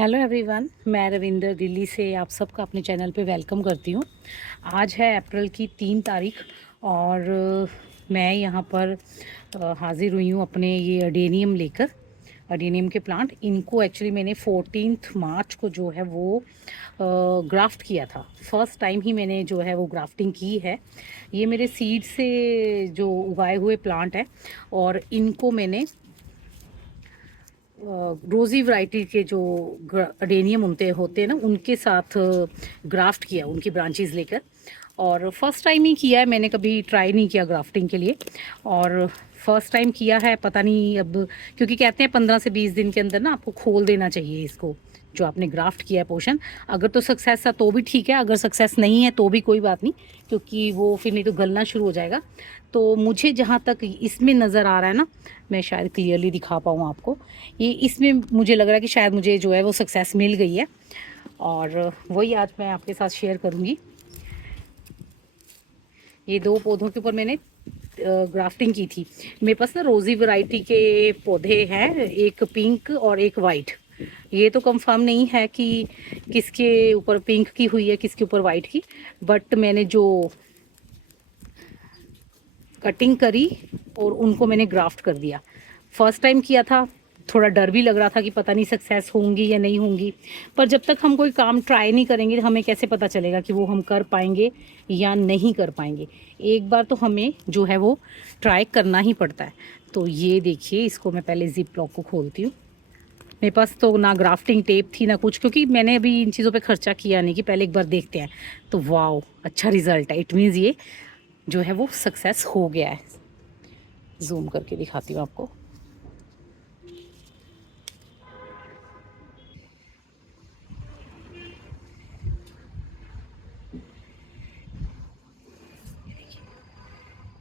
Hello everyone, मैं रविंदर दिल्ली से आप सबका अपने चैनल पे वेलकम करती हूँ। आज है अप्रैल की 3 तारीख और मैं यहाँ पर हाज़िर हुई हूँ अपने ये अडेनियम लेकर। अडेनियम के प्लांट इनको एक्चुअली मैंने 14 मार्च को जो है वो ग्राफ्ट किया था। फर्स्ट टाइम ही मैंने जो है वो ग्राफ्टिंग की है। ये मेरे सीड से जो उगाए हुए प्लांट हैं और इनको मैंने रोज़ी वैरायटी के जो अडेनियम होते हैं ना, उनके साथ ग्राफ्ट किया, उनकी ब्रांचेस लेकर। और फर्स्ट टाइम ही किया है मैंने, कभी ट्राई नहीं किया ग्राफ्टिंग के लिए। और फर्स्ट टाइम किया है, पता नहीं अब, क्योंकि कहते हैं 15 से 20 दिन के अंदर ना आपको खोल देना चाहिए इसको, जो आपने ग्राफ्ट किया है पोर्शन। अगर तो सक्सेस था तो भी ठीक है, अगर सक्सेस नहीं है तो भी कोई बात नहीं, क्योंकि वो फिर नहीं तो गलना शुरू हो जाएगा। तो मुझे जहाँ तक इसमें नज़र आ रहा है ना, मैं शायद क्लियरली दिखा पाऊँ आपको, ये इसमें मुझे लग रहा है कि शायद मुझे जो है वो सक्सेस मिल गई है। और वही आज मैं आपके साथ शेयर करूँगी। ये 2 पौधों के ऊपर मैंने ग्राफ्टिंग की थी। मेरे पास ना रोज़ी वैरायटी के पौधे हैं, एक पिंक और एक वाइट। ये तो कंफर्म नहीं है कि किसके ऊपर पिंक की हुई है, किसके ऊपर वाइट की, बट मैंने जो कटिंग करी और उनको मैंने ग्राफ्ट कर दिया। फर्स्ट टाइम किया था, थोड़ा डर भी लग रहा था कि पता नहीं सक्सेस होंगी या नहीं होंगी, पर जब तक हम कोई काम ट्राई नहीं करेंगे हमें कैसे पता चलेगा कि वो हम कर पाएंगे या नहीं कर पाएंगे। एक बार तो हमें जो है वो ट्राई करना ही पड़ता है। तो ये देखिए, इसको मैं पहले जिप लॉक को खोलती हूँ। मेरे पास तो ना ग्राफ्टिंग टेप थी ना कुछ, क्योंकि मैंने अभी इन चीज़ों पे खर्चा किया नहीं कि पहले एक बार देखते हैं। तो वाओ, अच्छा रिजल्ट है। इट मीन्स ये जो है वो सक्सेस हो गया है। जूम करके दिखाती हूँ आपको।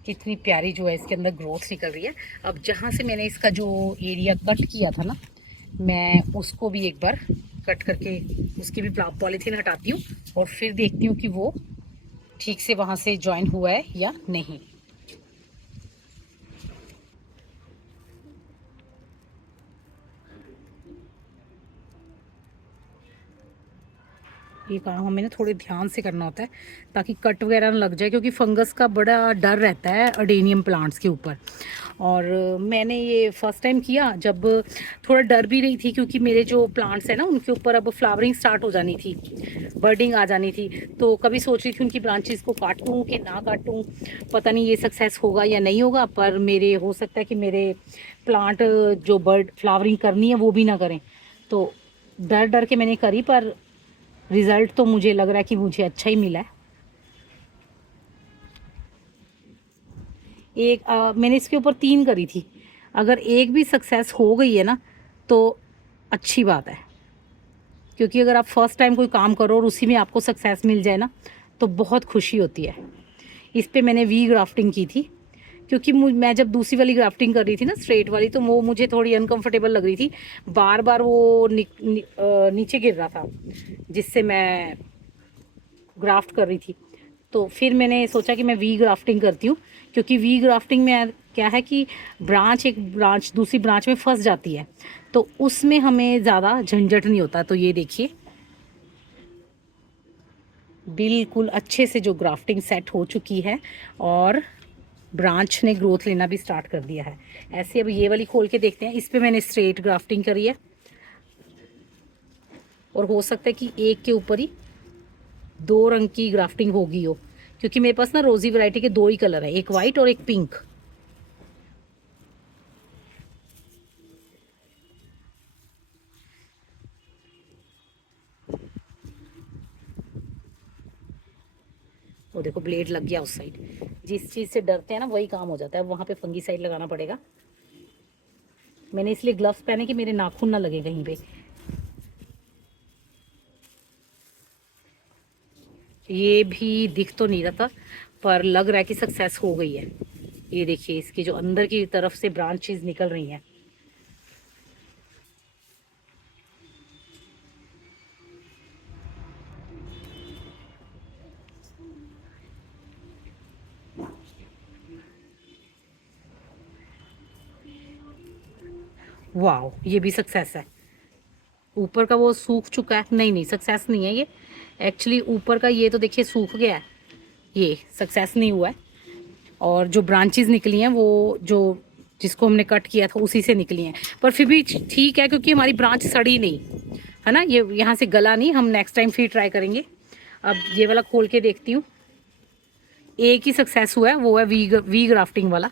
कितनी प्यारी जो है इसके अंदर ग्रोथ निकल रही है। अब जहाँ से मैंने इसका जो एरिया कट किया था ना, मैं उसको भी एक बार कट करके उसकी भी पॉलीथीन हटाती हूँ और फिर देखती हूँ कि वो ठीक से वहाँ से जॉइन हुआ है या नहीं। ये काम हमें ना थोड़े ध्यान से करना होता है ताकि कट वगैरह ना लग जाए, क्योंकि फंगस का बड़ा डर रहता है अडेनियम प्लांट्स के ऊपर। और मैंने ये फर्स्ट टाइम किया जब थोड़ा डर भी रही थी, क्योंकि मेरे जो प्लांट्स हैं ना उनके ऊपर अब फ्लावरिंग स्टार्ट हो जानी थी, बर्डिंग आ जानी थी। तो कभी सोच रही थी उनकी ब्रांचेस को काटूं कि ना काटूं, पता नहीं ये सक्सेस होगा या नहीं होगा। पर मेरे हो सकता है कि मेरे प्लांट जो बर्ड फ्लावरिंग करनी है वो भी ना करें। तो डर डर के मैंने करी, पर रिज़ल्ट तो मुझे लग रहा है कि मुझे अच्छा ही मिला है। मैंने इसके ऊपर 3 करी थी। अगर एक भी सक्सेस हो गई है ना तो अच्छी बात है, क्योंकि अगर आप फर्स्ट टाइम कोई काम करो और उसी में आपको सक्सेस मिल जाए ना तो बहुत खुशी होती है। इस पे मैंने वी ग्राफ्टिंग की थी, क्योंकि मैं जब दूसरी वाली ग्राफ्टिंग कर रही थी ना, स्ट्रेट वाली, तो वो मुझे थोड़ी अनकंफर्टेबल लग रही थी। बार बार वो नीचे गिर रहा था जिससे मैं ग्राफ्ट कर रही थी। तो फिर मैंने सोचा कि मैं वी ग्राफ्टिंग करती हूँ, क्योंकि वी ग्राफ्टिंग में क्या है कि एक ब्रांच दूसरी ब्रांच में फंस जाती है, तो उसमें हमें ज़्यादा झंझट नहीं होता। तो ये देखिए, बिल्कुल अच्छे से जो ग्राफ्टिंग सेट हो चुकी है और ब्रांच ने ग्रोथ लेना भी स्टार्ट कर दिया है। ऐसे अब ये वाली खोल के देखते हैं। इस पे मैंने स्ट्रेट ग्राफ्टिंग करी है और हो सकता है कि एक के ऊपर ही 2 रंग की ग्राफ्टिंग होगी हो, क्योंकि मेरे पास ना रोज़ी वैरायटी के 2 ही कलर है, एक वाइट और एक पिंक। वो देखो, ब्लेड लग गया उस साइड। जिस चीज़ से डरते हैं ना वही काम हो जाता है। अब वहाँ पे फंगी साइड लगाना पड़ेगा। मैंने इसलिए ग्लव्स पहने कि मेरे नाखून ना लगे कहीं पे। ये भी दिख तो नहीं रहा था, पर लग रहा है कि सक्सेस हो गई है। ये देखिए, इसकी जो अंदर की तरफ से ब्रांचेस निकल रही हैं। वाह, ये भी सक्सेस है। ऊपर का वो सूख चुका है, नहीं नहीं सक्सेस नहीं है ये एक्चुअली। ऊपर का ये तो देखिए सूख गया है, ये सक्सेस नहीं हुआ है। और जो ब्रांचेस निकली हैं वो जो जिसको हमने कट किया था उसी से निकली हैं, पर फिर भी ठीक है क्योंकि हमारी ब्रांच सड़ी नहीं है ना, ये यहाँ से गला नहीं। हम नेक्स्ट टाइम फिर ट्राई करेंगे। अब ये वाला खोल के देखती हूँ। एक ही सक्सेस हुआ है, वो है वी ग्राफ्टिंग वाला।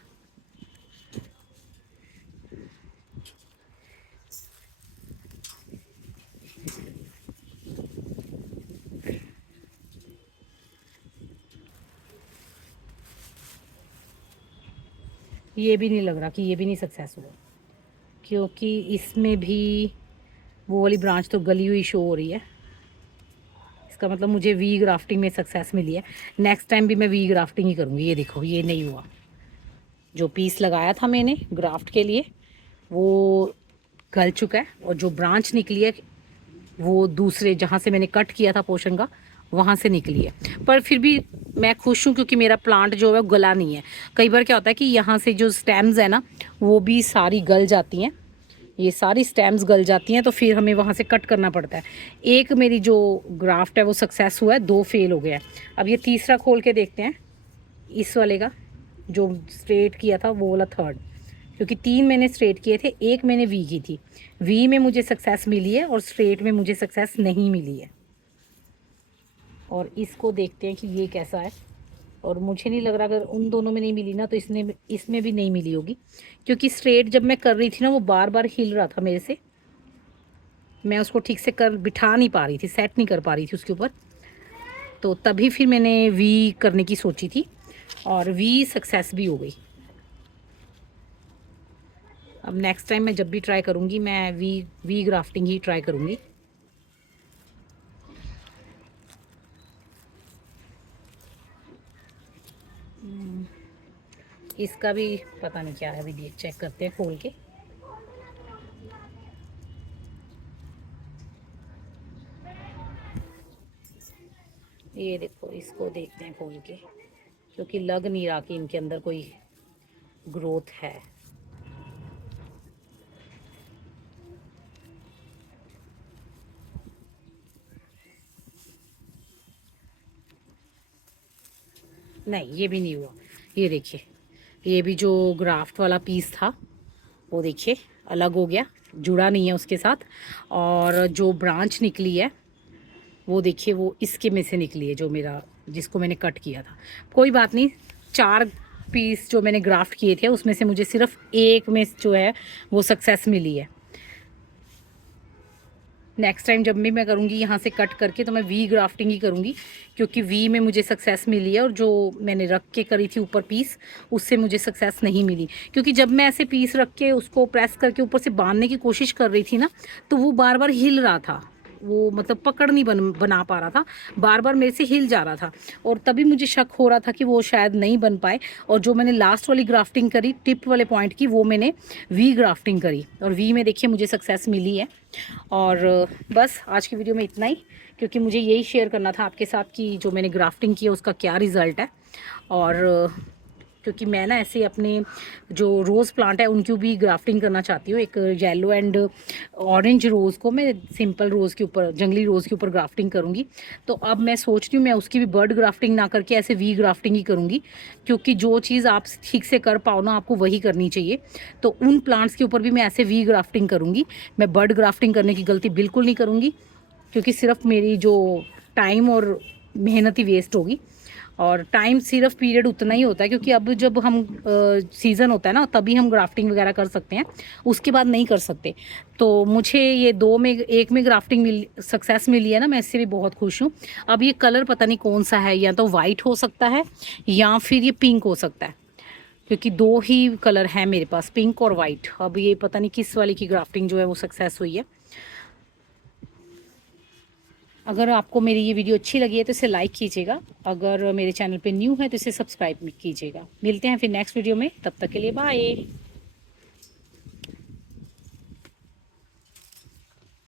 ये भी नहीं लग रहा कि ये भी नहीं सक्सेस हुआ, क्योंकि इसमें भी वो वाली ब्रांच तो गली हुई शो हो रही है। इसका मतलब मुझे वी ग्राफ्टिंग में सक्सेस मिली है। नेक्स्ट टाइम भी मैं वी ग्राफ्टिंग ही करूँगी। ये देखो ये नहीं हुआ, जो पीस लगाया था मैंने ग्राफ्ट के लिए वो गल चुका है, और जो ब्रांच निकली है वो दूसरे जहाँ से मैंने कट किया था पोर्शन का वहाँ से निकली है। पर फिर भी मैं खुश हूँ क्योंकि मेरा प्लांट जो है वो गला नहीं है। कई बार क्या होता है कि यहाँ से जो स्टेम्स है ना वो भी सारी गल जाती हैं, ये सारी स्टेम्स गल जाती हैं, तो फिर हमें वहाँ से कट करना पड़ता है। एक मेरी जो ग्राफ्ट है वो सक्सेस हुआ है, 2 फेल हो गया है। अब ये तीसरा खोल के देखते हैं इस वाले का, जो स्ट्रेट किया था वो वाला थर्ड, क्योंकि 3 मैंने स्ट्रेट किए थे, 1 मैंने वी की थी। वी में मुझे सक्सेस मिली है और स्ट्रेट में मुझे सक्सेस नहीं मिली है। और इसको देखते हैं कि ये कैसा है। और मुझे नहीं लग रहा अगर उन दोनों में नहीं मिली ना तो इसमें भी नहीं मिली होगी, क्योंकि स्ट्रेट जब मैं कर रही थी ना वो बार बार हिल रहा था मेरे से, मैं उसको ठीक से बिठा नहीं पा रही थी, सेट नहीं कर पा रही थी उसके ऊपर। तो तभी फिर मैंने वी करने की सोची थी और वी सक्सेस भी हो गई। अब नेक्स्ट टाइम मैं जब भी ट्राई करूँगी मैं वी ग्राफ्टिंग ही ट्राई करूँगी। इसका भी पता नहीं क्या है, अभी देख चेक करते हैं खोल के। ये देखो इसको देखते हैं खोल के, क्योंकि लग नहीं रहा कि इनके अंदर कोई ग्रोथ है। नहीं ये भी नहीं हुआ। ये देखिए ये भी जो ग्राफ्ट वाला पीस था वो देखिए अलग हो गया, जुड़ा नहीं है उसके साथ। और जो ब्रांच निकली है वो देखिए वो इसके में से निकली है, जो मेरा जिसको मैंने कट किया था। कोई बात नहीं, 4 पीस जो मैंने ग्राफ्ट किए थे उसमें से मुझे सिर्फ एक में जो है वो सक्सेस मिली है। नेक्स्ट टाइम जब भी मैं करूँगी यहाँ से कट करके तो मैं वी ग्राफ्टिंग ही करूँगी, क्योंकि वी में मुझे सक्सेस मिली है और जो मैंने रख के करी थी ऊपर पीस उससे मुझे सक्सेस नहीं मिली। क्योंकि जब मैं ऐसे पीस रख के उसको प्रेस करके ऊपर से बांधने की कोशिश कर रही थी ना तो वो बार बार हिल रहा था, वो मतलब पकड़ नहीं बना पा रहा था, बार बार मेरे से हिल जा रहा था। और तभी मुझे शक हो रहा था कि वो शायद नहीं बन पाए। और जो मैंने लास्ट वाली ग्राफ्टिंग करी टिप वाले पॉइंट की वो मैंने वी ग्राफ्टिंग करी और वी में देखिए मुझे सक्सेस मिली है। और बस आज की वीडियो में इतना ही, क्योंकि मुझे यही शेयर करना था आपके साथ कि जो मैंने ग्राफ्टिंग की है उसका क्या रिज़ल्ट है। और क्योंकि मैं ना ऐसे अपने जो रोज़ प्लांट है उनकी भी ग्राफ्टिंग करना चाहती हूँ। एक येलो एंड ऑरेंज रोज़ को मैं सिंपल रोज़ के ऊपर, जंगली रोज़ के ऊपर ग्राफ्टिंग करूँगी। तो अब मैं सोच रही हूँ मैं उसकी भी बर्ड ग्राफ्टिंग ना करके ऐसे वी ग्राफ्टिंग ही करूँगी, क्योंकि जो चीज़ आप ठीक से कर पाओ ना आपको वही करनी चाहिए। तो उन प्लांट्स के ऊपर भी मैं ऐसे वी ग्राफ्टिंग करूँगी, मैं बर्ड ग्राफ्टिंग करने की गलती बिल्कुल नहीं करूँगी, क्योंकि सिर्फ मेरी जो टाइम और मेहनत ही वेस्ट होगी। और टाइम सिर्फ पीरियड उतना ही होता है, क्योंकि अब जब हम सीज़न होता है ना तभी हम ग्राफ्टिंग वगैरह कर सकते हैं, उसके बाद नहीं कर सकते। तो मुझे ये 2 में 1 में ग्राफ्टिंग सक्सेस मिली है ना, मैं इससे भी बहुत खुश हूँ। अब ये कलर पता नहीं कौन सा है, या तो वाइट हो सकता है या फिर ये पिंक हो सकता है, क्योंकि 2 ही कलर हैं मेरे पास, पिंक और वाइट। अब ये पता नहीं किस वाली की ग्राफ्टिंग जो है वो सक्सेस हुई है। अगर आपको मेरी ये वीडियो अच्छी लगी है तो इसे लाइक कीजिएगा, अगर मेरे चैनल पे न्यू है तो इसे सब्सक्राइब कीजिएगा। मिलते हैं फिर नेक्स्ट वीडियो में, तब तक के लिए बाय।